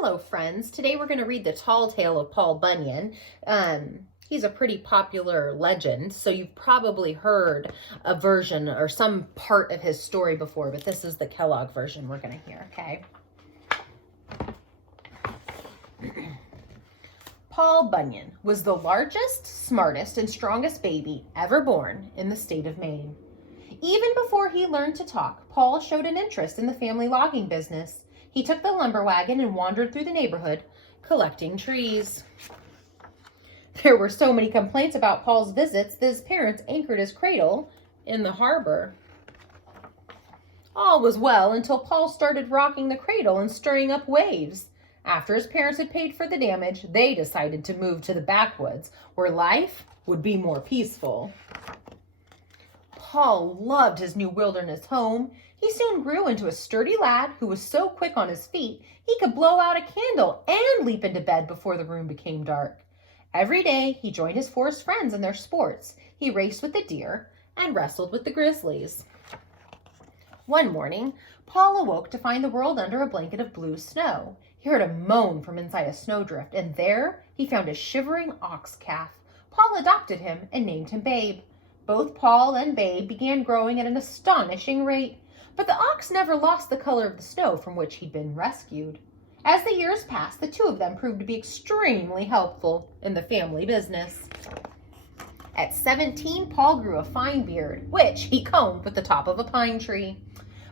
Hello, friends. Today we're going to read the Tall Tale of Paul Bunyan. He's a pretty popular legend, so you've probably heard a version or some part of his story before, but this is the Kellogg version we're going to hear, okay? Paul Bunyan was the largest, smartest, and strongest baby ever born in the state of Maine. Even before he learned to talk, Paul showed an interest in the family logging business. He took the lumber wagon and wandered through the neighborhood, collecting trees. There were so many complaints about Paul's visits that his parents anchored his cradle in the harbor. All was well until Paul started rocking the cradle and stirring up waves. After his parents had paid for the damage, they decided to move to the backwoods, where life would be more peaceful. Paul loved his new wilderness home. He soon grew into a sturdy lad who was so quick on his feet he could blow out a candle and leap into bed before the room became dark. Every day he joined his forest friends in their sports. He raced with the deer and wrestled with the grizzlies. One morning, Paul awoke to find the world under a blanket of blue snow. He heard a moan from inside a snowdrift, and there he found a shivering ox calf. Paul adopted him and named him Babe. Both Paul and Babe began growing at an astonishing rate, but the ox never lost the color of the snow from which he'd been rescued. As the years passed, the two of them proved to be extremely helpful in the family business. At 17, Paul grew a fine beard, which he combed with the top of a pine tree.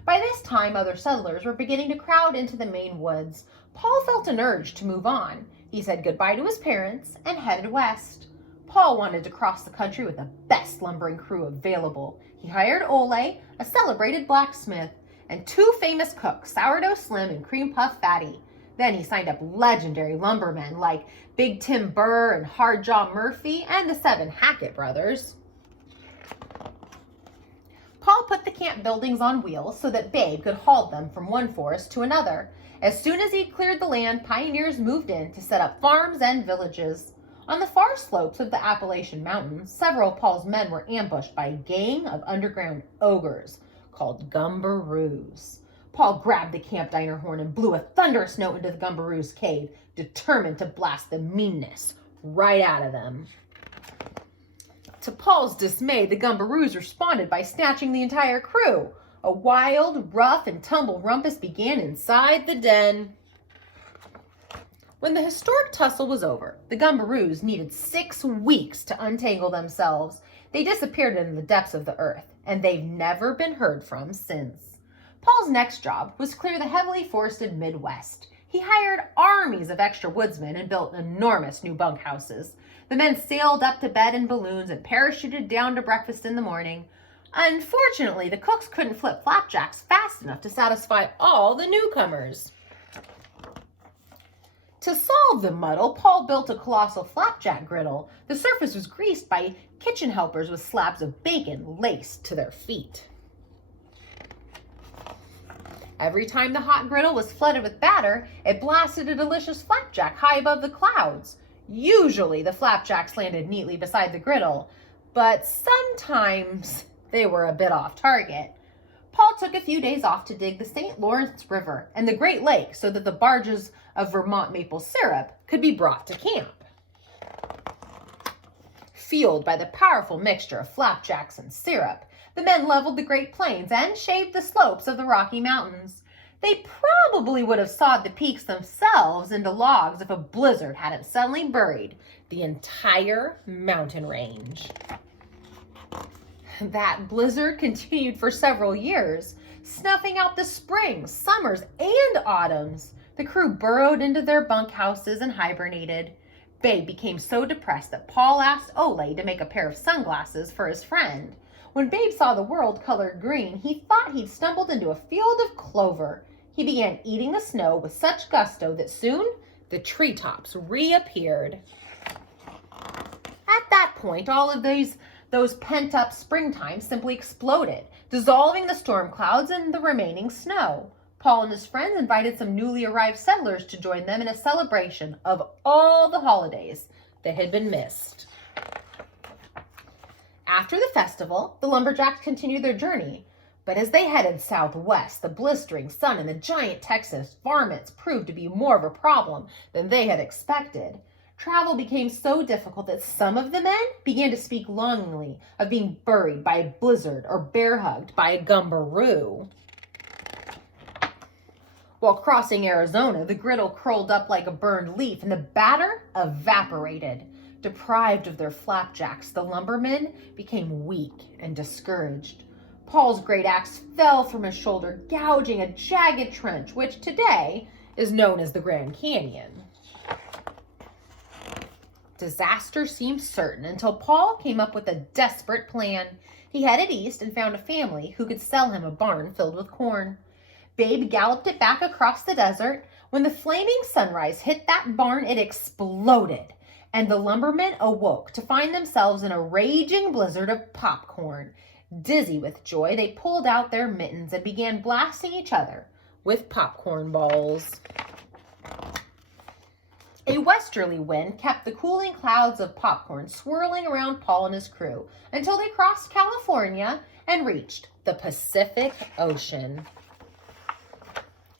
By this time, other settlers were beginning to crowd into the Maine woods. Paul felt an urge to move on. He said goodbye to his parents and headed west. Paul wanted to cross the country with the best lumbering crew available. He hired Ole, a celebrated blacksmith, and two famous cooks, Sourdough Slim and Cream Puff Fatty. Then he signed up legendary lumbermen like Big Tim Burr and Hard Jaw Murphy and the 7 Hackett brothers. Paul put the camp buildings on wheels so that Babe could haul them from one forest to another. As soon as he'd cleared the land, pioneers moved in to set up farms and villages. On the far slopes of the Appalachian Mountains, several of Paul's men were ambushed by a gang of underground ogres called Gumbaroos. Paul grabbed the camp diner horn and blew a thunderous note into the Gumbaroos' cave, determined to blast the meanness right out of them. To Paul's dismay, the Gumbaroos responded by snatching the entire crew. A wild, rough, and tumble rumpus began inside the den. When the historic tussle was over, the Gumbaroos needed 6 weeks to untangle themselves. They disappeared in the depths of the earth, and they've never been heard from since. Paul's next job was clear the heavily forested Midwest. He hired armies of extra woodsmen and built enormous new bunkhouses. The men sailed up to bed in balloons and parachuted down to breakfast in the morning. Unfortunately, the cooks couldn't flip flapjacks fast enough to satisfy all the newcomers. To solve the muddle, Paul built a colossal flapjack griddle. The surface was greased by kitchen helpers with slabs of bacon laced to their feet. Every time the hot griddle was flooded with batter, it blasted a delicious flapjack high above the clouds. Usually the flapjacks landed neatly beside the griddle, but sometimes they were a bit off target. Paul took a few days off to dig the St. Lawrence River and the Great Lake so that the barges of Vermont maple syrup could be brought to camp. Fueled by the powerful mixture of flapjacks and syrup, the men leveled the Great Plains and shaved the slopes of the Rocky Mountains. They probably would have sawed the peaks themselves into logs if a blizzard hadn't suddenly buried the entire mountain range. That blizzard continued for several years, snuffing out the springs, summers, and autumns. The crew burrowed into their bunkhouses and hibernated. Babe became so depressed that Paul asked Ole to make a pair of sunglasses for his friend. When Babe saw the world colored green, he thought he'd stumbled into a field of clover. He began eating the snow with such gusto that soon the treetops reappeared. At that point, all of those pent-up springtime simply exploded, dissolving the storm clouds and the remaining snow. Paul and his friends invited some newly arrived settlers to join them in a celebration of all the holidays that had been missed. After the festival, the lumberjacks continued their journey. But as they headed southwest, the blistering sun and the giant Texas varmints proved to be more of a problem than they had expected. Travel became so difficult that some of the men began to speak longingly of being buried by a blizzard or bear-hugged by a gumbaroo. While crossing Arizona, the griddle curled up like a burned leaf and the batter evaporated. Deprived of their flapjacks, the lumbermen became weak and discouraged. Paul's great axe fell from his shoulder, gouging a jagged trench, which today is known as the Grand Canyon. Disaster seemed certain until Paul came up with a desperate plan. He headed east and found a family who could sell him a barn filled with corn. Babe galloped it back across the desert. When the flaming sunrise hit that barn, it exploded, and the lumbermen awoke to find themselves in a raging blizzard of popcorn. Dizzy with joy, they pulled out their mittens and began blasting each other with popcorn balls. A westerly wind kept the cooling clouds of popcorn swirling around Paul and his crew until they crossed California and reached the Pacific Ocean.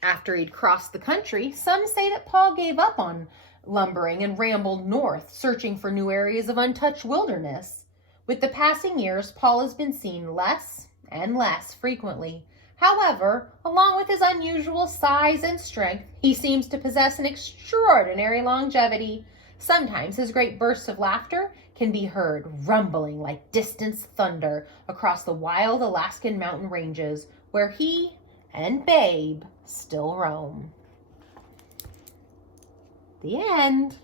After he'd crossed the country, some say that Paul gave up on lumbering and rambled north, searching for new areas of untouched wilderness. With the passing years, Paul has been seen less and less frequently. However, along with his unusual size and strength, he seems to possess an extraordinary longevity. Sometimes his great bursts of laughter can be heard rumbling like distant thunder across the wild Alaskan mountain ranges, where he and Babe still roam. The end.